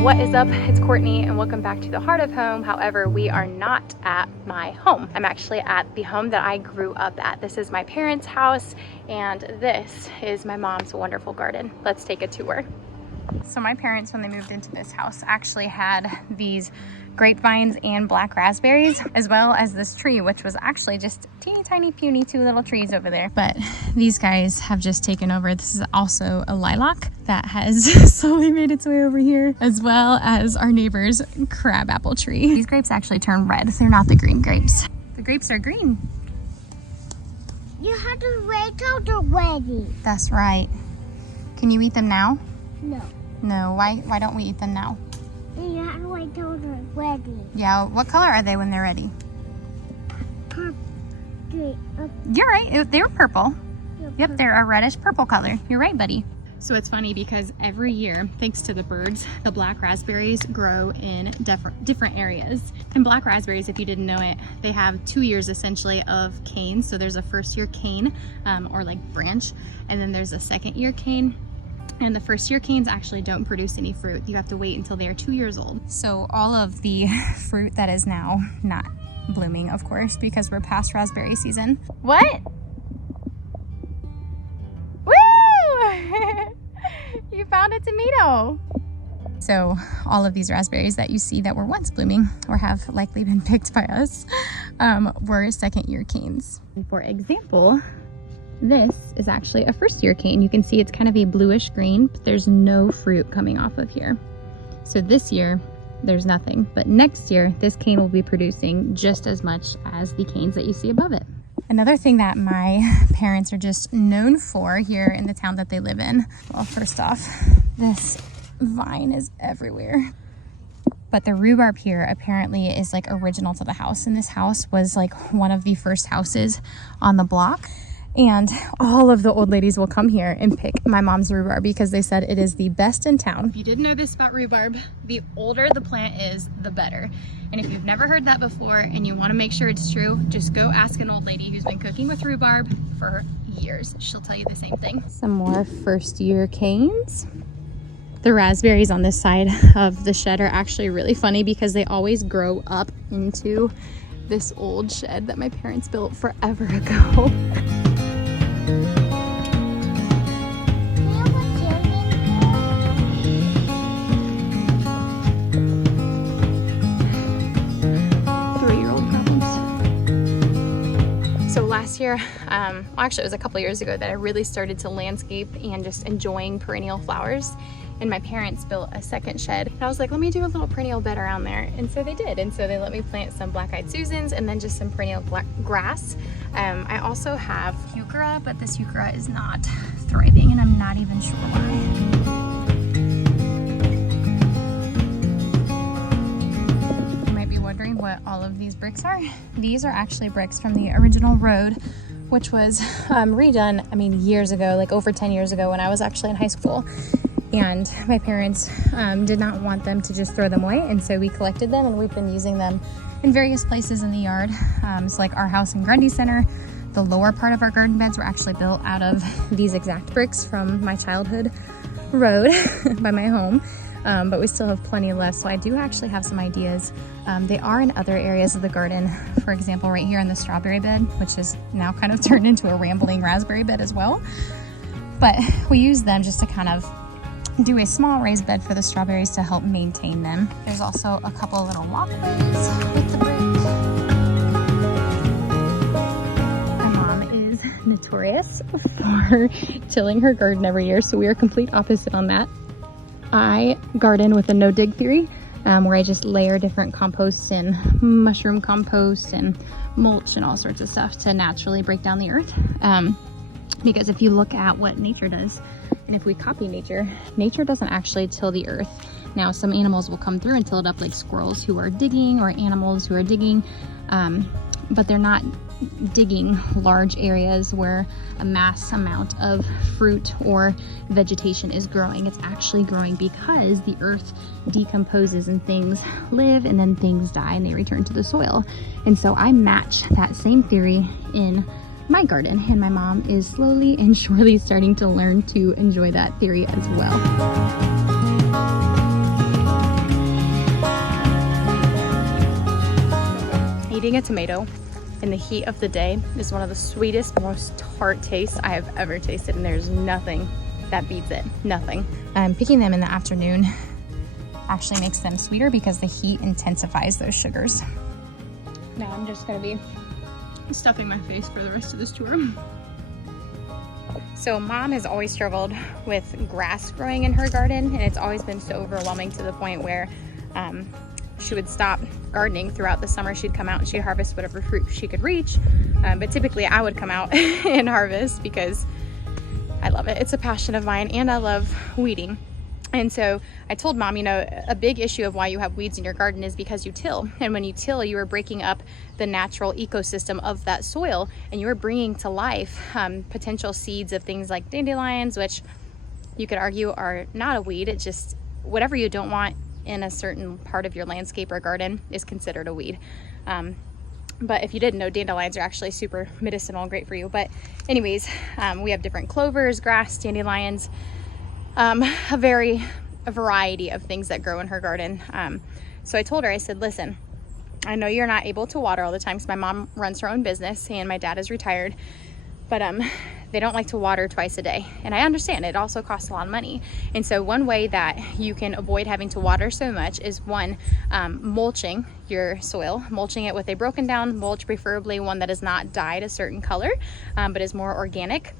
What is up? It's Courtney and welcome back to the heart of home. However, we are not at my home. I'm actually at the home that I grew up at. This is my parents' house and this is my mom's wonderful garden. Let's take a tour. So my parents, when they moved into this house, actually had these grapevines and black raspberries, as well as this tree, which was actually just teeny tiny puny two little trees over there. But these guys have just taken over. This is also a lilac that has slowly made its way over here, as well as our neighbor's crabapple tree. These grapes actually turn red. They're not the green grapes. The grapes are green. You have to wait till they're ready. That's right. Can you eat them now? No. No, why don't we eat them now? You have to wait till they're ready. Yeah, what color are they when they're ready? Purple. You're right, they were purple. Yep, Purple. they're a reddish purple color. You're right, buddy. So it's funny because every year, thanks to the birds, the black raspberries grow in different areas. And black raspberries, if you didn't know it, they have 2 years essentially of canes. So there's a first year cane or like branch, and then there's a second year cane. And the first year canes actually don't produce any fruit. You have to wait until they are 2 years old. So all of the fruit that is now not blooming, of course, because we're past raspberry season. What? Woo! You found a tomato. So all of these raspberries that you see that were once blooming or have likely been picked by us were second year canes. For example, this is actually a first year cane. You can see it's kind of a bluish green, but there's no fruit coming off of here. So this year, there's nothing. But next year, this cane will be producing just as much as the canes that you see above it. Another thing that my parents are just known for here in the town that they live in. Well, first off, this vine is everywhere. But the rhubarb here apparently is like original to the house. And this house was like one of the first houses on the block. And all of the old ladies will come here and pick my mom's rhubarb because they said it is the best in town. If you didn't know this about rhubarb, the older the plant is, the better. And if you've never heard that before and you want to make sure it's true, just go ask an old lady who's been cooking with rhubarb for years. She'll tell you the same thing. Some more first year canes. The raspberries on this side of the shed are actually really funny because they always grow up into this old shed that my parents built forever ago. Last year, well, actually it was a couple years ago that I really started to landscape and just enjoying perennial flowers. And my parents built a second shed. And I was like, let me do a little perennial bed around there. And so they did. And so they let me plant some black-eyed Susans and then just some perennial grass. I also have heuchera, but this heuchera is not thriving and I'm not even sure why. What all of these bricks are. These are actually bricks from the original road, which was redone, I mean, years ago, like over 10 years ago when I was actually in high school. And my parents did not want them to just throw them away. And so we collected them and we've been using them in various places in the yard. So like our house in Grundy Center, the lower part of our garden beds were actually built out of these exact bricks from my childhood road by my home. But we still have plenty left, so I do actually have some ideas. They are in other areas of the garden. For example, right here in the strawberry bed, which is now kind of turned into a rambling raspberry bed as well. But we use them just to kind of do a small raised bed for the strawberries to help maintain them. There's also a couple little walkways with the brick. My mom is notorious for tilling her garden every year, so we are complete opposite on that. I garden with a no-dig theory, where I just layer different composts and mushroom compost and mulch and all sorts of stuff to naturally break down the earth. Because if you look at what nature does, and if we copy nature, nature doesn't actually till the earth. Now, some animals will come through and till it up, like squirrels who are digging or animals who are digging. but they're not digging large areas where a mass amount of fruit or vegetation is growing. It's actually growing because the earth decomposes and things live and then things die and they return to the soil. And so I match that same theory in my garden, and my mom is slowly and surely starting to learn to enjoy that theory as well. Eating a tomato in the heat of the day is one of the sweetest, most tart tastes I have ever tasted, and there's nothing that beats it. Nothing. Picking them in the afternoon actually makes them sweeter because the heat intensifies those sugars. Now I'm just gonna be stuffing my face for the rest of this tour. So Mom has always struggled with grass growing in her garden, and it's always been so overwhelming to the point where she would stop gardening throughout the summer. She'd come out and she'd harvest whatever fruit she could reach, but typically I would come out and harvest because I love it. It's a passion of mine, and I love weeding. And so I told Mom, you know, a big issue of why you have weeds in your garden is because you till. And when you till, you are breaking up the natural ecosystem of that soil, and you are bringing to life potential seeds of things like dandelions, which you could argue are not a weed. It's just whatever you don't want in a certain part of your landscape or garden is considered a weed. But if you didn't know, dandelions are actually super medicinal and great for you. But anyways, we have different clovers, grass, dandelions, a variety of things that grow in her garden. So I told her, I said, listen, I know you're not able to water all the time because my mom runs her own business and my dad is retired, but they don't like to water twice a day. And I understand it also costs a lot of money. And so one way that you can avoid having to water so much is one, mulching your soil, mulching it with a broken down mulch, preferably one that is not dyed a certain color, but is more organic.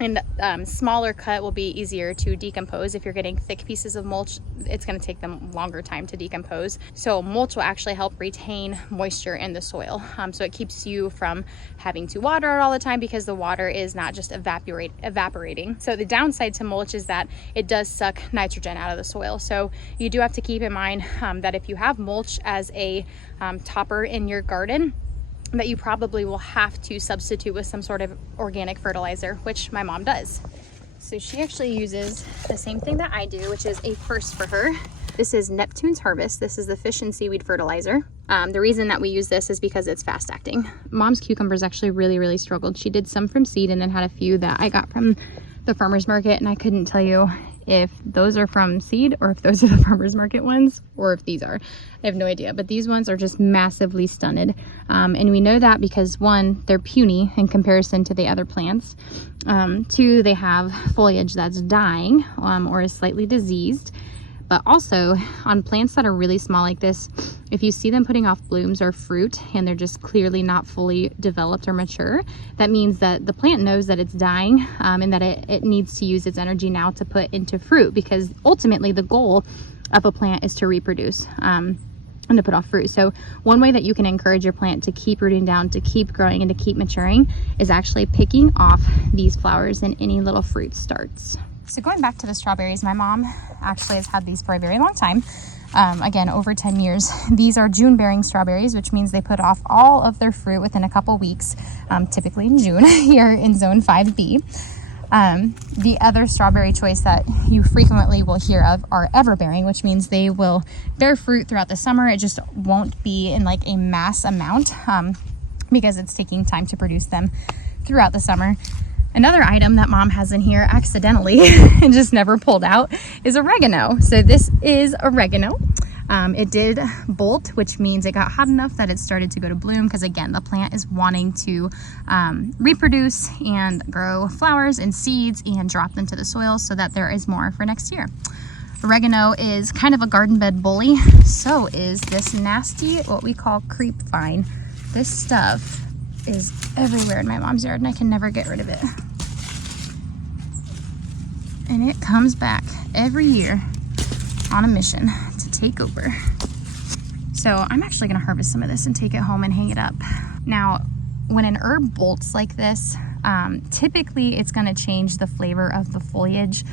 And smaller cut will be easier to decompose. If you're getting thick pieces of mulch, it's going to take them longer time to decompose. So mulch will actually help retain moisture in the soil. So it keeps you from having to water it all the time because the water is not just evaporating. So the downside to mulch is that it does suck nitrogen out of the soil. So you do have to keep in mind that if you have mulch as a topper in your garden, that you probably will have to substitute with some sort of organic fertilizer, which my mom does. So she actually uses the same thing that I do, which is a first for her. This is Neptune's Harvest. This is the fish and seaweed fertilizer. The reason that we use this is because it's fast acting. Mom's cucumbers actually really struggled. She did some from seed and then had a few that I got from the farmer's market, and I couldn't tell you if those are from seed or if those are the farmer's market ones or if these are. I have no idea, but these ones are just massively stunted. And we know that because one, they're puny in comparison to the other plants. Two, they have foliage that's dying or is slightly diseased. But also on plants that are really small like this, if you see them putting off blooms or fruit and they're just clearly not fully developed or mature, that means that the plant knows that it's dying and that it needs to use its energy now to put into fruit, because ultimately the goal of a plant is to reproduce and to put off fruit. So one way that you can encourage your plant to keep rooting down, to keep growing, and to keep maturing is actually picking off these flowers and any little fruit starts. So going back to the strawberries, my mom actually has had these for a very long time. Again, over 10 years. These are June-bearing strawberries, which means they put off all of their fruit within a couple weeks, typically in June here in Zone 5B. The other strawberry choice that you frequently will hear of are ever-bearing, which means they will bear fruit throughout the summer. It just won't be in like a mass amount because it's taking time to produce them throughout the summer. Another item that mom has in here accidentally and just never pulled out is oregano. So this is oregano. It did bolt, which means it got hot enough that it started to go to bloom, because again, the plant is wanting to reproduce and grow flowers and seeds and drop them to the soil so that there is more for next year. Oregano is kind of a garden bed bully. So is this nasty, what we call creep vine. This stuff is everywhere in my mom's yard and I can never get rid of it. And it comes back every year on a mission to take over. So I'm actually gonna harvest some of this and take it home and hang it up. Now, when an herb bolts like this, typically it's gonna change the flavor of the foliage.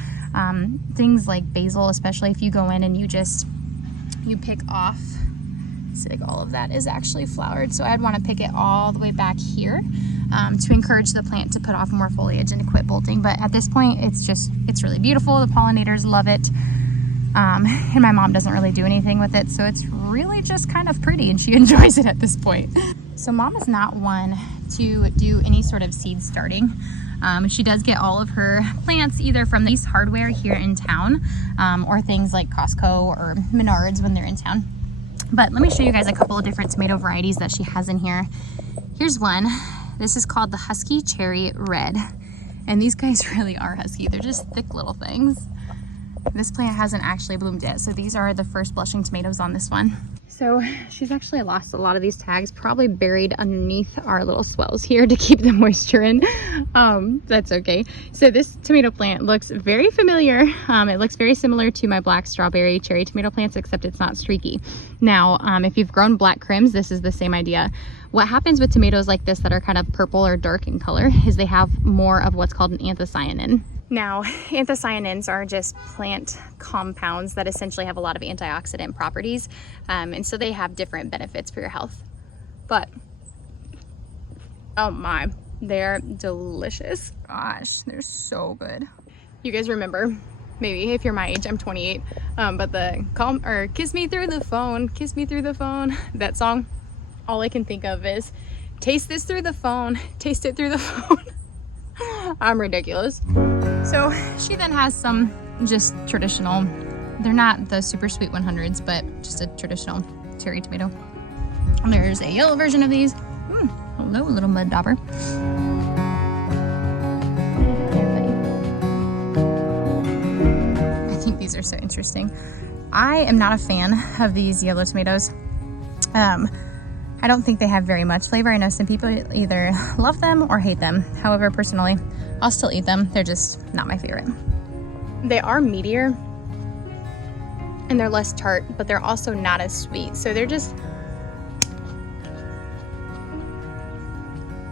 Things like basil, especially if you go in and you pick off So like all of that is actually flowered. So I'd want to pick it all the way back here to encourage the plant to put off more foliage and to quit bolting. But at this point, it's really beautiful. The pollinators love it. And my mom doesn't really do anything with it. So it's really just kind of pretty and she enjoys it at this point. So mom is not one to do any sort of seed starting. She does get all of her plants either from these hardware here in town or things like Costco or Menards when they're in town. But let me show you guys a couple of different tomato varieties that she has in here. Here's one. This is called the Husky Cherry Red. And these guys really are husky. They're just thick little things. This plant hasn't actually bloomed yet. So these are the first blushing tomatoes on this one. So she's actually lost a lot of these tags, probably buried underneath our little swells here to keep the moisture in. That's okay. So this tomato plant looks very familiar. It looks very similar to my black strawberry cherry tomato plants, except it's not streaky. Now, if you've grown black crims, this is the same idea. What happens with tomatoes like this that are kind of purple or dark in color is they have more of what's called an anthocyanin. Now, anthocyanins are just plant compounds that essentially have a lot of antioxidant properties. And so they have different benefits for your health. But, oh my, they're delicious. Gosh, they're so good. You guys remember, maybe if you're my age, I'm 28, but the Kiss Me Through the Phone, Kiss Me Through the Phone, that song, all I can think of is, taste this through the phone, taste it through the phone. I'm ridiculous. So she then has some just traditional, they're not the super sweet 100s, but just a traditional cherry tomato. And there's a yellow version of these. Hello, little mud dauber. I think these are so interesting. I am not a fan of these yellow tomatoes. I don't think they have very much flavor. I know some people either love them or hate them. However, personally, I'll still eat them. They're just not my favorite. They are meatier and they're less tart, but they're also not as sweet. So they're just,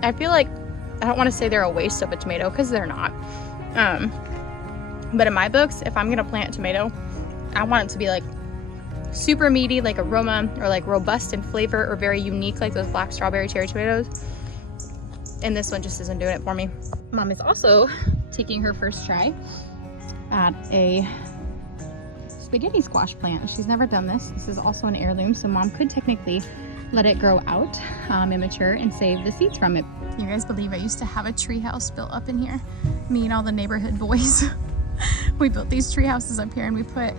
I feel like, I don't want to say they're a waste of a tomato because they're not. But in my books, if I'm gonna plant a tomato, I want it to be like super meaty, like aroma, or like robust in flavor, or very unique like those black strawberry cherry tomatoes. And this one just isn't doing it for me. Mom is also taking her first try at a spaghetti squash plant. She's never done this. This is also an heirloom, so mom could technically let it grow out and mature and save the seeds from it. You guys believe I used to have a tree house built up in here? Me and all the neighborhood boys. We built these tree houses up here and we put,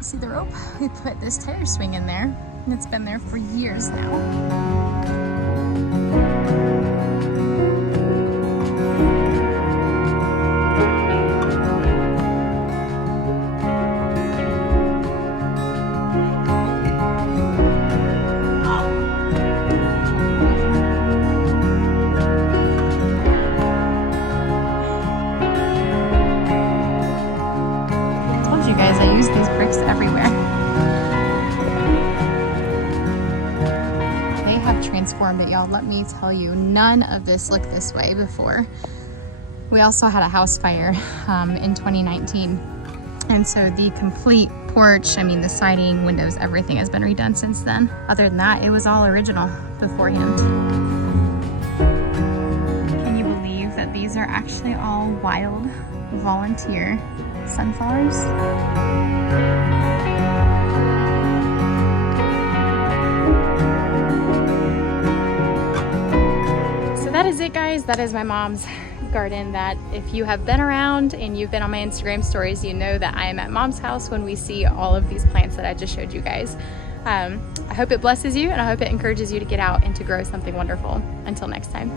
see the rope? We put this tire swing in there and it's been there for years now. I use these bricks everywhere. They have transformed it, y'all. Let me tell you, none of this looked this way before. We also had a house fire in 2019. And so the complete porch, I mean the siding, windows, everything has been redone since then. Other than that, it was all original beforehand. Can you believe that these are actually all wild volunteer sunflowers? So that is it, guys. That is my mom's garden. That if you have been around and you've been on my Instagram stories, you know that I am at mom's house when we see all of these plants that I just showed you guys. I hope it blesses you and I hope it encourages you to get out and to grow something wonderful. Until next time.